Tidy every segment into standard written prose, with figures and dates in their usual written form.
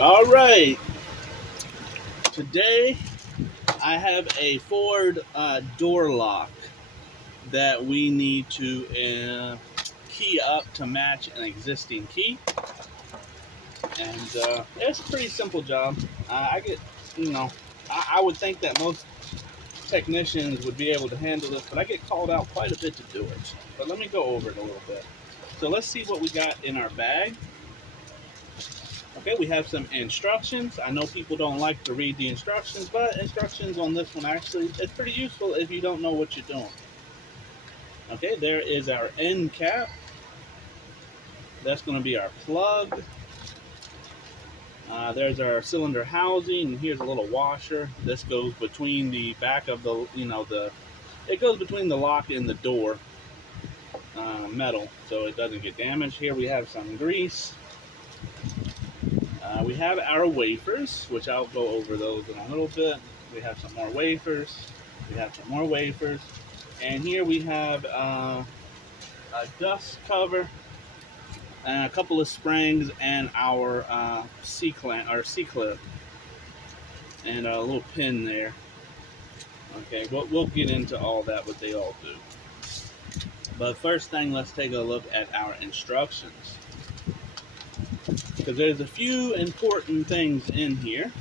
All right, today I have a Ford door lock that we need to key up to match an existing key, and it's a pretty simple job. I get, you know, I would think that most technicians would be able to handle this, but I get called out quite a bit to do it. But let me go over it a little bit. So let's see what we got in our bag. Okay, we have some instructions. I know people don't like to read the instructions, but instructions on this one actually it's pretty useful if you don't know what you're doing. Okay, there is our end cap. That's going to be our plug. There's our cylinder housing, and here's a little washer. This goes between the back of the, it goes between the lock and the door metal, so it doesn't get damaged. Here we have some grease. We have our wafers, which I'll go over those in a little bit. We have some more wafers. We have some more wafers. And here we have a dust cover and a couple of springs and our C-clamp or C-clip and a little pin there. Okay, we'll get into all that, what they all do. But first thing, let's take a look at our instructions, because there's a few important things in here.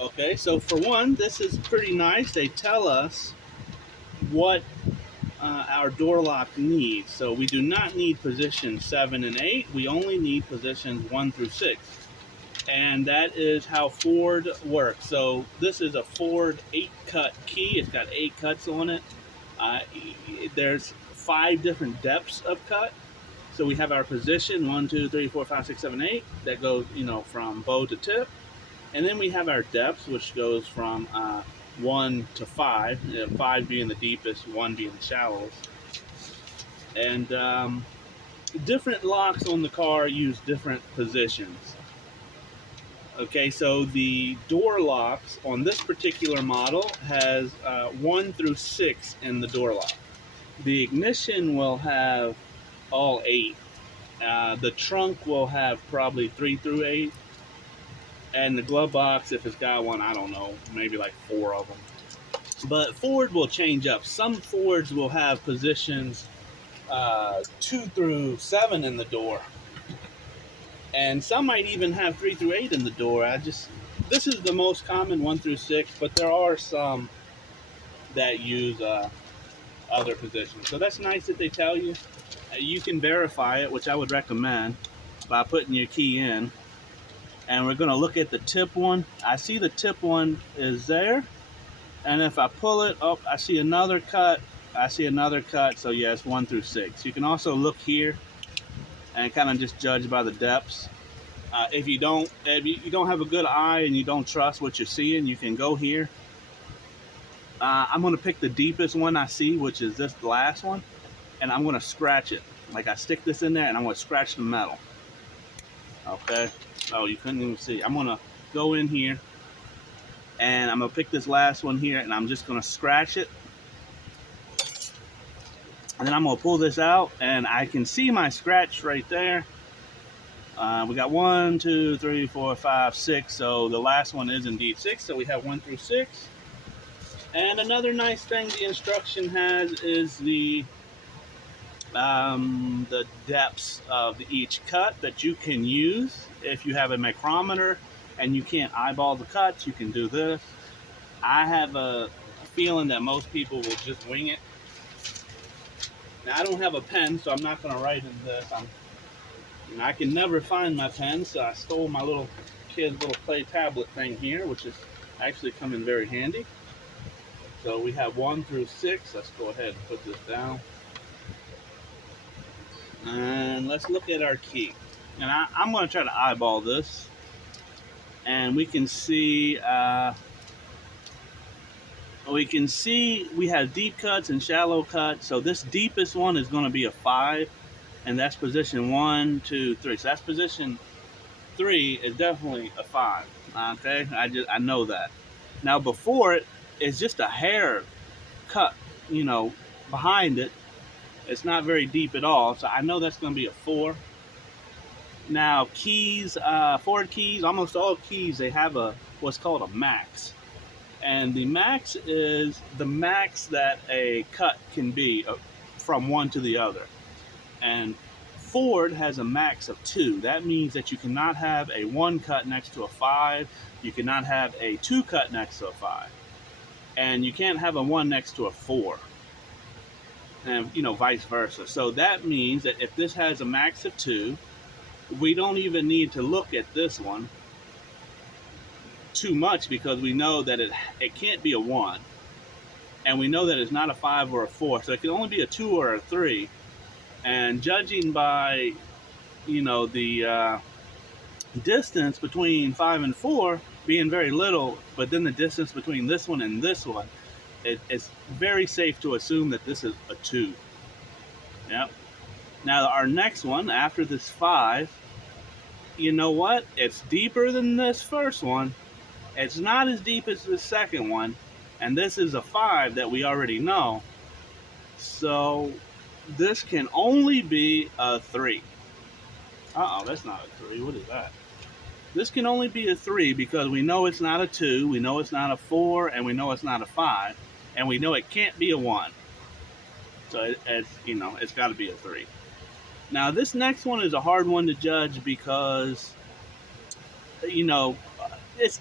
Okay, so for one, this is pretty nice. They tell us what our door lock needs. So we do not need position 7 and 8. We only need positions 1 through 6. And that is how Ford works. So this is a Ford 8-cut key. It's got 8 cuts on it. There's 5 different depths of cut. So we have our position 1, 2, 3, 4, 5, 6, 7, 8. That goes, from bow to tip. And then we have our depths, which goes from 1 to 5, 5 being the deepest, 1 being the shallowest. And different locks on the car use different positions. Okay, so the door locks on this particular model has 1 through 6 in the door lock. The ignition will have all 8. The trunk will have probably 3 through 8. And the glove box, if it's got one, I don't know, maybe like 4 of them. But Ford will change up. Some Fords will have positions 2 through 7 in the door. And some might even have 3 through 8 in the door. This is the most common, 1 through 6, but there are some that use other positions. So that's nice that they tell you. You can verify it, which I would recommend, by putting your key in. And we're going to look at the tip one. I see the tip one is there. And if I pull it up, I see another cut. I see another cut. So yeah, it's 1 through 6. You can also look here and kind of just judge by the depths. If you don't have a good eye and you don't trust what you're seeing, you can go here. I'm going to pick the deepest one I see, which is this last one. And I'm going to scratch it. Like I stick this in there and I'm going to scratch the metal. Okay. Oh, you couldn't even see. I'm going to go in here and I'm going to pick this last one here and I'm just going to scratch it. And then I'm going to pull this out and I can see my scratch right there. We got 1, 2, 3, 4, 5, 6. So the last one is indeed 6. So we have 1 through 6. And another nice thing the instruction has is the depths of each cut that you can use. If you have a micrometer and you can't eyeball the cuts, you can do this. I have a feeling that most people will just wing it. Now I don't have a pen, so I'm not going to write in this. I can never find my pen, so I stole my little kid's little play tablet thing here, which is actually coming very handy. So we have 1 through 6. Let's go ahead and put this down. And let's look at our key. And I'm going to try to eyeball this. And we can see we have deep cuts and shallow cuts. So this deepest one is going to be a 5. And that's position 1, 2, 3. So that's position 3 is definitely a 5. Okay, I know that. Now before it is just a hair cut, behind it. It's not very deep at all, so I know that's going to be a 4. Now keys, Ford keys, almost all keys, they have a what's called a max. And the max is the max that a cut can be from one to the other. And Ford has a max of 2. That means that you cannot have a 1 cut next to a 5. You cannot have a 2 cut next to a 5. And you can't have a 1 next to a 4. And, vice versa. So that means that if this has a max of 2, we don't even need to look at this one too much because we know that it can't be a 1. And we know that it's not a 5 or a 4. So it can only be a 2 or a 3. And judging by, the distance between 5 and 4 being very little, but then the distance between this one and this one, it's very safe to assume that this is a 2. Yep. Now our next one, after this 5, you know what? It's deeper than this first one. It's not as deep as the second one. And this is a 5 that we already know. So this can only be a 3. Uh-oh, that's not a 3. What is that? This can only be a 3 because we know it's not a 2, we know it's not a 4, and we know it's not a 5, and we know it can't be a 1. So it's got to be a 3. Now this next one is a hard one to judge because, it's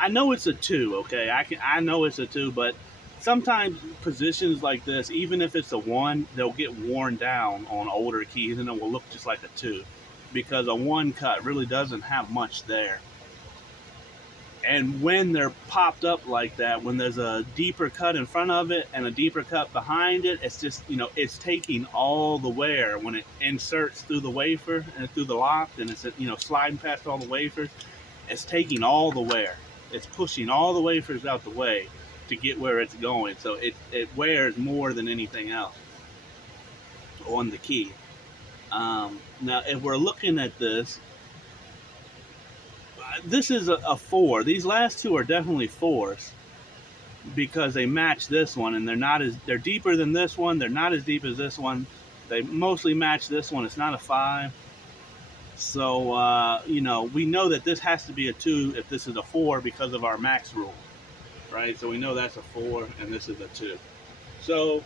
I know it's a 2, okay? I know it's a 2, but sometimes positions like this, even if it's a 1, they'll get worn down on older keys and it will look just like a 2 because a 1 cut really doesn't have much there. And when they're popped up like that, when there's a deeper cut in front of it and a deeper cut behind it, it's just, it's taking all the wear when it inserts through the wafer and through the lock and it's, sliding past all the wafers. It's taking all the wear. It's pushing all the wafers out the way to get where it's going. So it wears more than anything else on the key. Now, if we're looking at this is a 4. These last two are definitely 4s because they match this one, and they're deeper than this one. They're not as deep as this one. They mostly match this one. It's not a 5. So, we know that this has to be a 2 if this is a 4 because of our max rule, right? So we know that's a 4 and this is a 2. So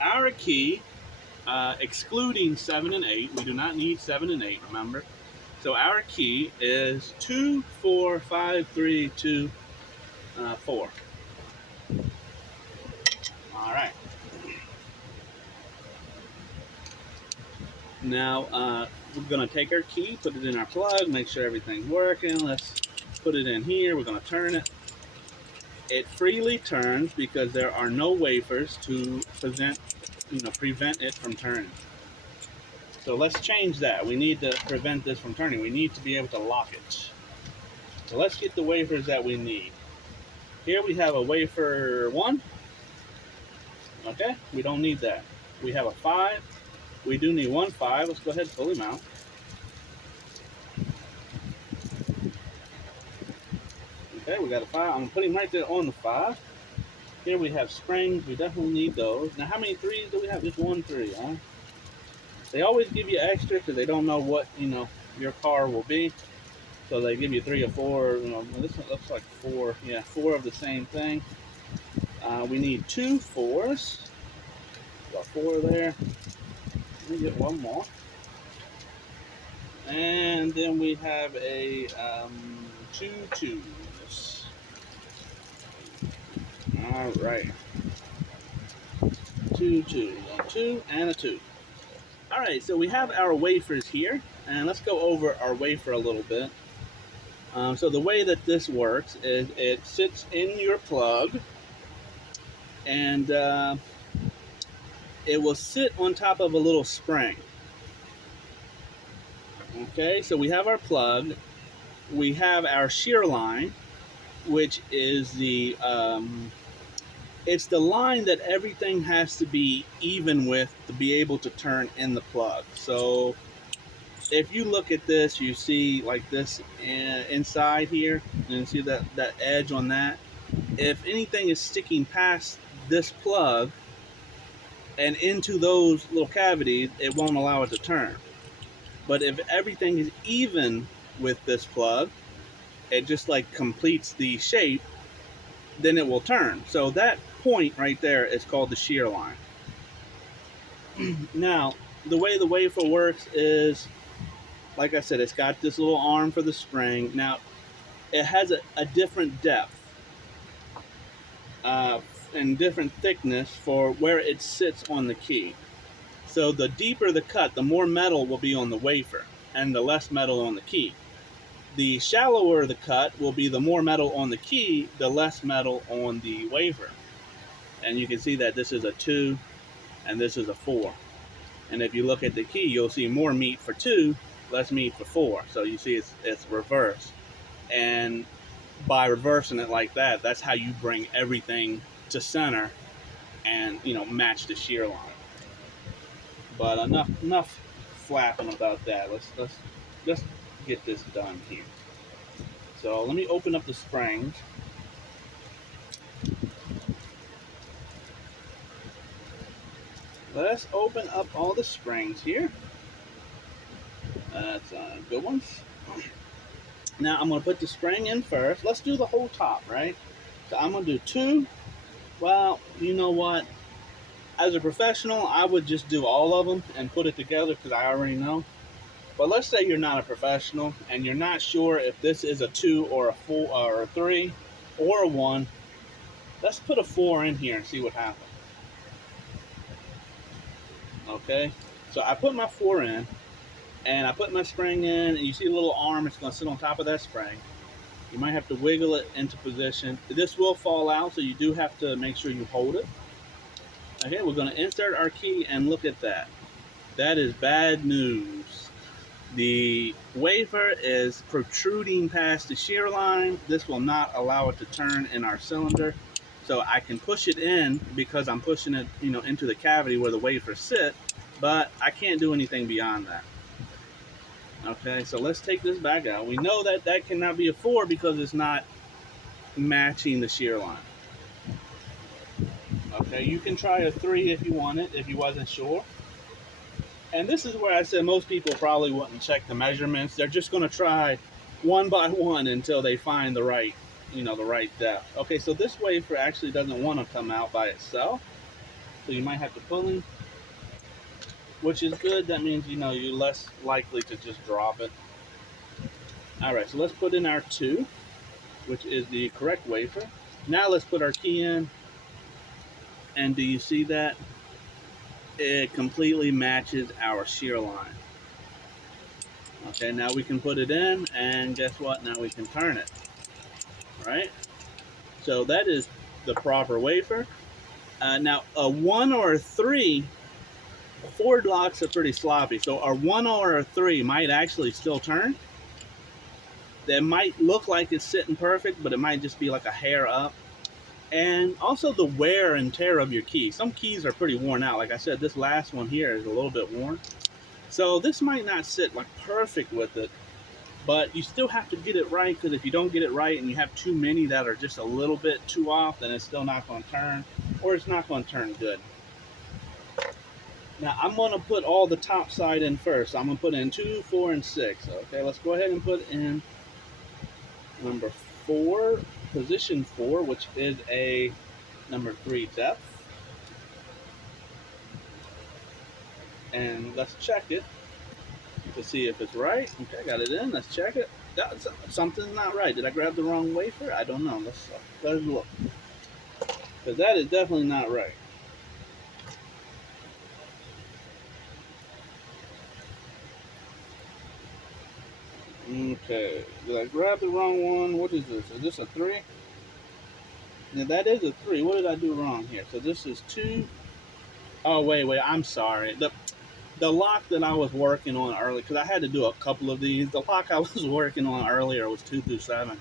our key, excluding 7 and 8, we do not need 7 and 8, remember? So our key is 2, 4, 5, 3, 2, 4. All right. Now, we're going to take our key, put it in our plug, make sure everything's working. Let's put it in here. We're going to turn it. It freely turns because there are no wafers to prevent it from turning. So let's change that. We need to prevent this from turning. We need to be able to lock it. So let's get the wafers that we need. Here we have a wafer 1. Okay, we don't need that. We have a 5. We do need 1 5. Let's go ahead and pull him out. Okay, we got a 5. I'm going to put him right there on the 5. Here we have springs. We definitely need those. Now, how many 3s do we have? Just 1 3, huh? They always give you extra because they don't know what, your car will be. So they give you 3 or 4. This one looks like 4. Yeah, 4 of the same thing. We need 2 4s. Got 4 there. Let me get 1 more. And then we have a 2 2s. All right. 2 2. 2 and a 2. All right, so we have our wafers here, and let's go over our wafer a little bit. So the way that this works is it sits in your plug, and it will sit on top of a little spring. Okay, so we have our plug. We have our shear line, which is it's the line that everything has to be even with to be able to turn in the plug. So if you look at this, you see like this inside here, and you see that edge on that. If anything is sticking past this plug and into those little cavities, it won't allow it to turn. But if everything is even with this plug, it just like completes the shape, then it will turn. So that point right there is called the shear line. Now, the way the wafer works is, like I said, it's got this little arm for the spring. Now, it has a different depth uh, and different thickness for where it sits on the key. So the deeper the cut, the more metal will be on the wafer and the less metal on the key. The shallower the cut will be the more metal on the key, the less metal on the wafer. And you can see that this is a 2 and this is a 4. And if you look at the key, you'll see more meat for 2, less meat for 4. So you see it's reversed. And by reversing it like that, that's how you bring everything to center and, you know, match the shear line. But enough flapping about that. Let's just get this done here. So let me open up the springs. Let's open up all the springs here. That's good ones. Now I'm going to put the spring in first. Let's do the whole top, right? So I'm going to do 2. Well, you know what? As a professional, I would just do all of them and put it together because I already know. But let's say you're not a professional and you're not sure if this is a 2 or a 4 or a 3 or a 1. Let's put a 4 in here and see what happens. Okay, so I put my 4 in and I put my spring in, and you see a little arm, it's going to sit on top of that spring. You might have to wiggle it into position. This will fall out, so you do have to make sure you hold it. Okay, we're going to insert our key and look at that. That is bad news. The wafer is protruding past the shear line. This will not allow it to turn in our cylinder. So I can push it in because I'm pushing it, you know, into the cavity where the wafers sit, but I can't do anything beyond that. Okay, so let's take this back out. We know that that cannot be a 4 because it's not matching the shear line. Okay, you can try a 3 if you want it, if you wasn't sure. And this is where I said most people probably wouldn't check the measurements. They're just going to try one by one until they find the right, you know, the right depth. Okay, so this wafer actually doesn't want to come out by itself. So you might have to pull in, which is good. That means, you know, you're less likely to just drop it. All right, so let's put in our 2, which is the correct wafer. Now let's put our key in. And do you see that? It completely matches our shear line. Okay, now we can put it in, and guess what? Now we can turn it, right? So that is the proper wafer. Now, a 1 or a 3, Ford locks are pretty sloppy. So our 1 or a 3 might actually still turn. That might look like it's sitting perfect, but it might just be like a hair up. And also the wear and tear of your key. Some keys are pretty worn out. Like I said, this last one here is a little bit worn. So this might not sit like perfect with it, but you still have to get it right, because if you don't get it right and you have too many that are just a little bit too off, then it's still not going to turn, or it's not going to turn good. Now I'm going to put all the top side in first. I'm going to put in 2, 4, and 6. Okay, let's go ahead and put in number 4. Position 4, which is a number 3 depth, and let's check it to see if it's right. Okay, got it in. Let's check it. Something's not right. Did I grab the wrong wafer? I don't know. Let's look, because that is definitely not right. Okay, did I grab the wrong one? What is this? Is this a 3? Yeah, that is a 3. What did I do wrong here? So this is 2. Oh, wait, I'm sorry. The lock that I was working on earlier, because I had to do a couple of these. The lock I was working on earlier was 2 through 7,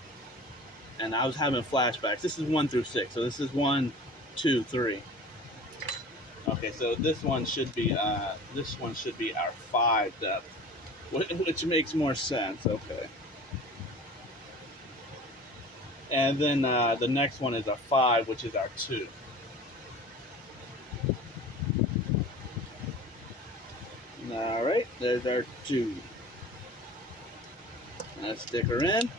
and I was having flashbacks. This is 1 through 6, so this is 1, 2, 3. Okay, so this one should be our 5 depth, which makes more sense. Okay. And then the next one is a 5, which is our 2. All right, there's our 2. Let's stick her in.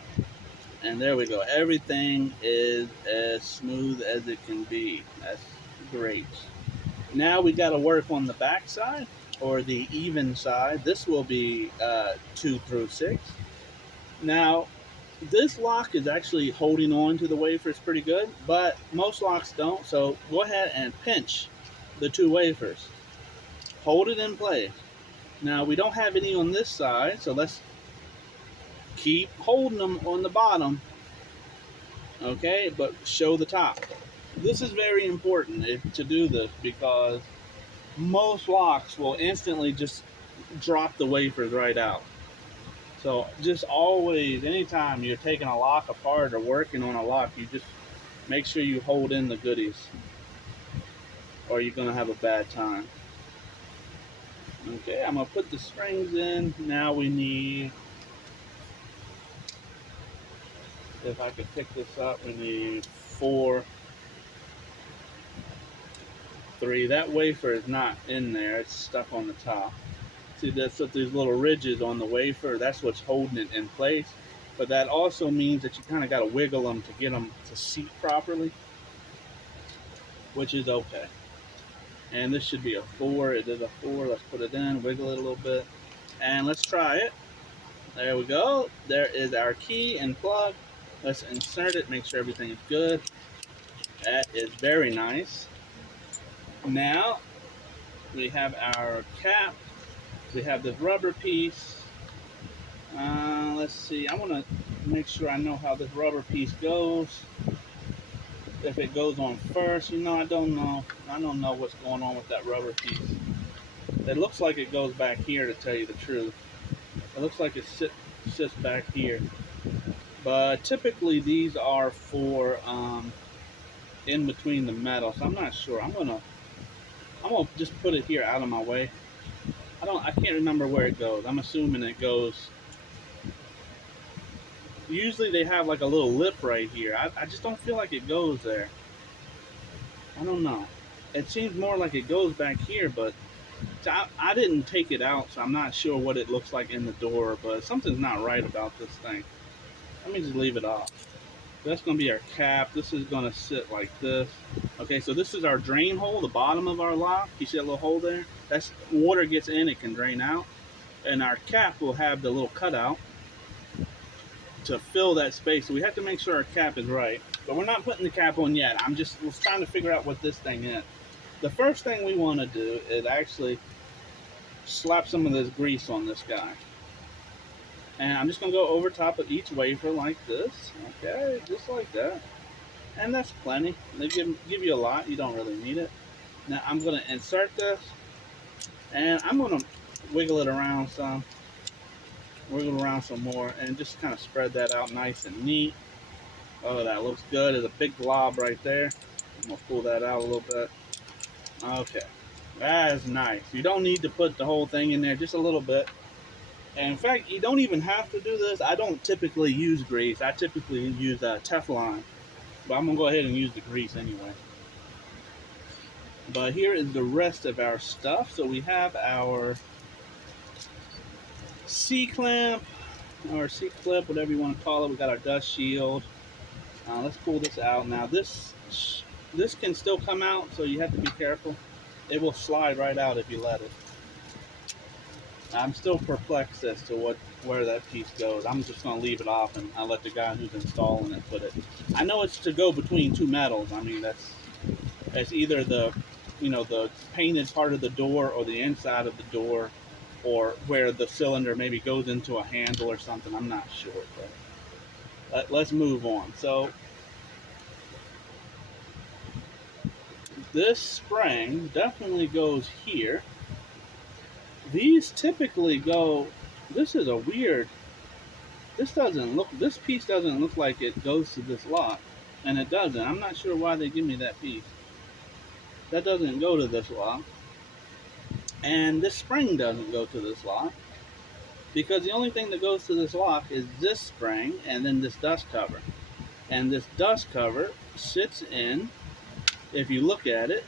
And there we go. Everything is as smooth as it can be. That's great. Now we got to work on the back side, or the even side. This will be 2 through 6. Now, this lock is actually holding on to the wafers pretty good, but most locks don't. So go ahead and pinch the 2 wafers. Hold it in place. Now, we don't have any on this side, so let's keep holding them on the bottom. Okay, but show the top. This is very important to do this because most locks will instantly just drop the wafers right out. So just always, anytime you're taking a lock apart or working on a lock, you just make sure you hold in the goodies or you're going to have a bad time. Okay, I'm going to put the springs in. Now we need, if I could pick this up, we need 4, 3. That wafer is not in there. It's stuck on the top. See, that's what these little ridges on the wafer, that's what's holding it in place. But that also means that you kind of got to wiggle them to get them to seat properly, which is okay. And this should be a 4. It is a 4. Let's put it in, wiggle it a little bit, and let's try it. There we go. There is our key and plug. Let's insert it, make sure everything is good. That is very nice. Now we have our cap. We have this rubber piece. Let's see. I want to make sure I know how this rubber piece goes. If it goes on first, I don't know. I don't know what's going on with that rubber piece. It looks like it goes back here, to tell you the truth. It looks like it sits back here. But typically these are for in between the metal, so I'm not sure. I'm gonna just put it here out of my way. I can't remember where it goes. I'm assuming it goes. Usually they have like a little lip right here. I just don't feel like it goes there. I don't know. It seems more like it goes back here, but I didn't take it out, so I'm not sure what it looks like in the door, but something's not right about this thing. Let me just leave it off. That's going to be our cap. This is going to sit like this. Okay, so this is our drain hole, the bottom of our lock. You see that little hole there? That's water gets in, it can drain out. And our cap will have the little cutout to fill that space. So we have to make sure our cap is right. But we're not putting the cap on yet. I'm just trying to figure out what this thing is. The first thing we want to do is actually slap some of this grease on this guy. And I'm just going to go over top of each wafer like this. Okay, just like that. And that's plenty. They give you a lot. You don't really need it. Now I'm going to insert this. And I'm going to wiggle it around some. Wiggle around some more. And just kind of spread that out nice and neat. Oh, that looks good. There's a big glob right there. I'm going to pull that out a little bit. Okay. That is nice. You don't need to put the whole thing in there. Just a little bit. And in fact, you don't even have to do this. I don't typically use grease. I typically use Teflon. But I'm going to go ahead and use the grease anyway. But here is the rest of our stuff. So we have our C-clamp, or C-clip, whatever you want to call it. We got our dust shield. Let's pull this out. Now this can still come out, so you have to be careful. It will slide right out if you let it. I'm still perplexed as to where that piece goes. I'm just going to leave it off and I'll let the guy who's installing it put it. I know it's to go between two metals. I mean, that's either the painted part of the door or the inside of the door, or where the cylinder maybe goes into a handle or something. I'm not sure, but let's move on. So this spring definitely goes here. These typically go, this is a weird, this piece doesn't look like it goes to this lock, and it doesn't. I'm not sure why they give me that piece. That doesn't go to this lock, and this spring doesn't go to this lock, because the only thing that goes to this lock is this spring and then this dust cover. And this dust cover sits in, if you look at it,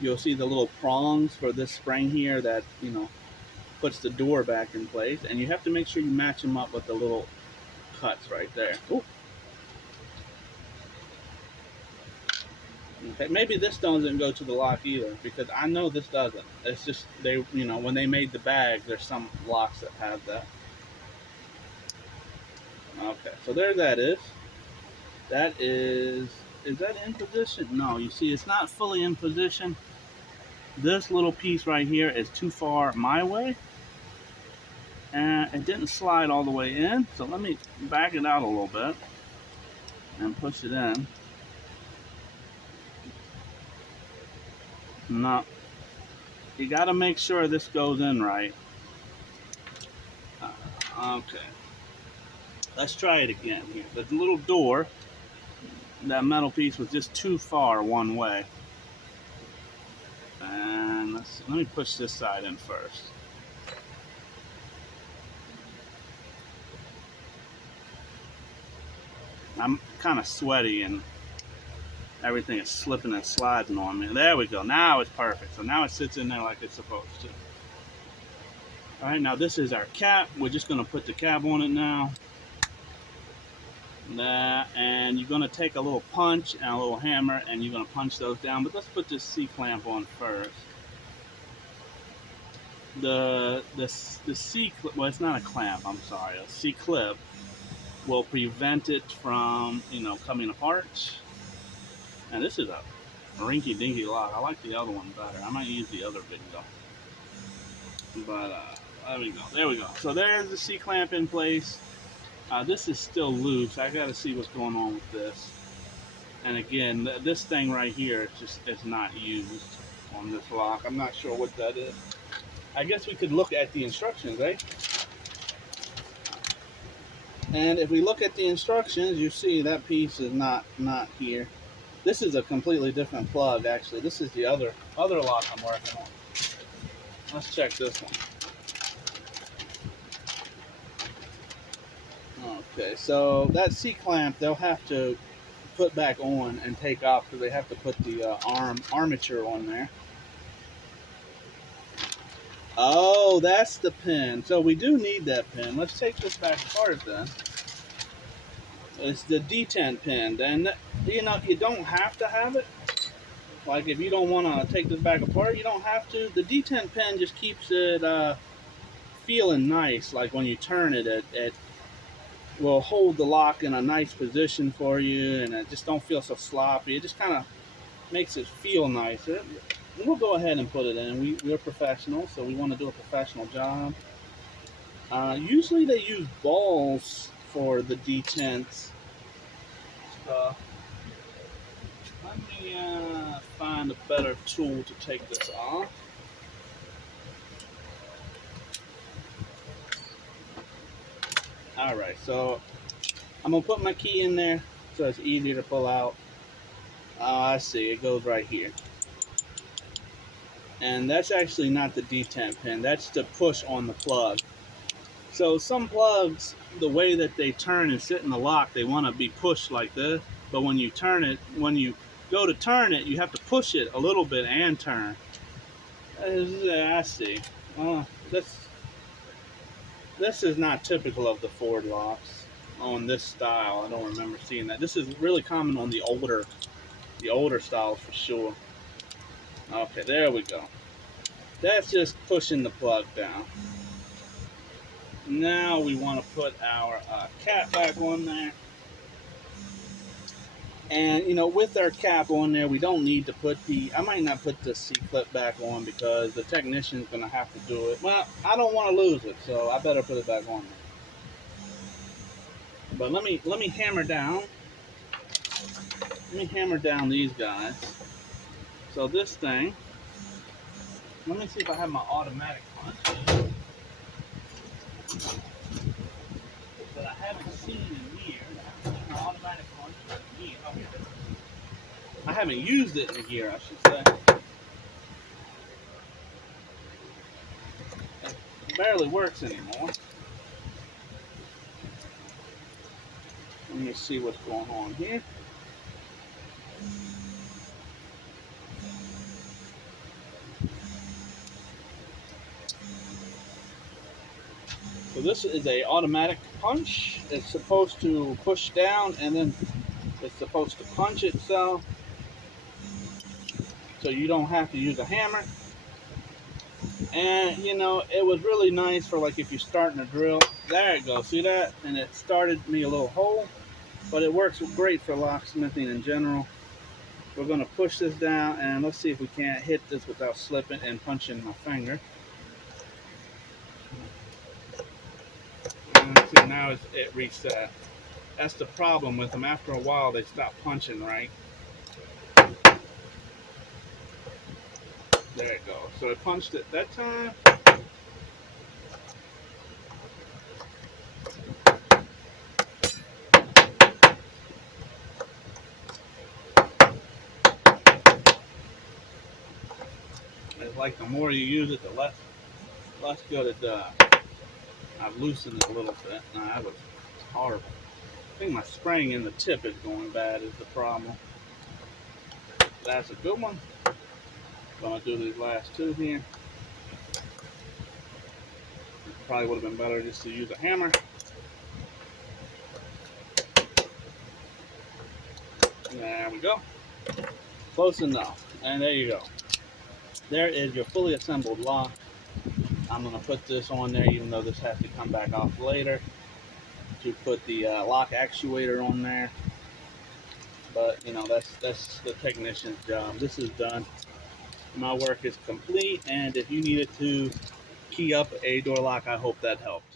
you'll see the little prongs for this spring here that puts the door back in place, and you have to make sure you match them up with the little cuts right there. Ooh. Okay, maybe this doesn't go to the lock either, because I know this doesn't. It's just they, you know, when they made the bag, there's some locks that have that. Okay, so there that is. That is that in position? No, you see, it's not fully in position. This little piece right here is too far my way, and it didn't slide all the way in. So let me back it out a little bit and push it in. No, you got to make sure this goes in right. Okay, let's try it again here. The little door, that metal piece was just too far one way. And let me push this side in first. I'm kind of sweaty and everything is slipping and sliding on me. There we go. Now it's perfect. So now it sits in there like it's supposed to. All right, now this is our cap. We're just going to put the cap on it now. And you're going to take a little punch and a little hammer, and you're going to punch those down. But let's put this C-clamp on first. The C-clip, well, it's not a clamp, I'm sorry. A C-clip will prevent it from, you know, coming apart. And this is a rinky-dinky lock. I like the other one better. I might use the other video. But there we go. There we go. So there's the C-clamp in place. This is still loose. I got to see what's going on with this. And again, this thing right here is not used on this lock. I'm not sure what that is. I guess we could look at the instructions, eh? And if we look at the instructions, you see that piece is not here. This is a completely different plug, actually. This is the other lock I'm working on. Let's check this one. Okay, so that C-clamp they'll have to put back on and take off because they have to put the armature on there. Oh, that's the pin. So we do need that pin. Let's take this back apart then. It's the detent pin. And, you know, you don't have to have it. Like, if you don't want to take this back apart, you don't have to. The detent pin just keeps it feeling nice. Like, when you turn it, it will hold the lock in a nice position for you, and it just don't feel so sloppy. It just kind of makes it feel nicer. We'll go ahead and put it in. We're professionals, so we want to do a professional job. Usually they use balls for the detents stuff. Let me find a better tool to take this off. Alright, so I'm going to put my key in there so it's easier to pull out. Oh, I see. It goes right here. And that's actually not the detent pin. That's the push on the plug. So some plugs, the way that they turn and sit in the lock, they want to be pushed like this. But when you turn it, when you go to turn it, you have to push it a little bit and turn. I see. This is not typical of the Ford locks on this style. I don't remember seeing that. This is really common on the older styles for sure. Okay, there we go. That's just pushing the plug down. Now we want to put our cap back on there. And, you know, with our cap on there, we don't need to put I might not put the C-clip back on because the technician's going to have to do it. Well, I don't want to lose it, so I better put it back on there. But let me hammer down. Let me hammer down these guys. So this thing, let me see if I have my automatic punch. But I haven't seen in years. My automatic punch in years. Oh, here it is. I haven't used it in a year, I should say. It barely works anymore. Let me see what's going on here. this is a automatic punch. It's supposed to push down and then it's supposed to punch itself. So you don't have to use a hammer. And you know, it was really nice for like if you're starting to drill. There it goes, see that? And it started me a little hole, but it works great for locksmithing in general. We're gonna push this down and let's see if we can't hit this without slipping and punching my finger. And see, now it reset. That's the problem with them. After a while, they stop punching right. There it goes. So it punched it that time. It's like the more you use it, the less good it does. I've loosened it a little bit. Now that was horrible. I think my spring in the tip is going bad is the problem. That's a good one. Gonna do these last two here. Probably would have been better just to use a hammer. There we go. Close enough. And there you go. There is your fully assembled lock. I'm going to put this on there, even though this has to come back off later, to put the lock actuator on there. But you know, that's the technician's job. This is done. My work is complete, and if you needed to key up a door lock, I hope that helped.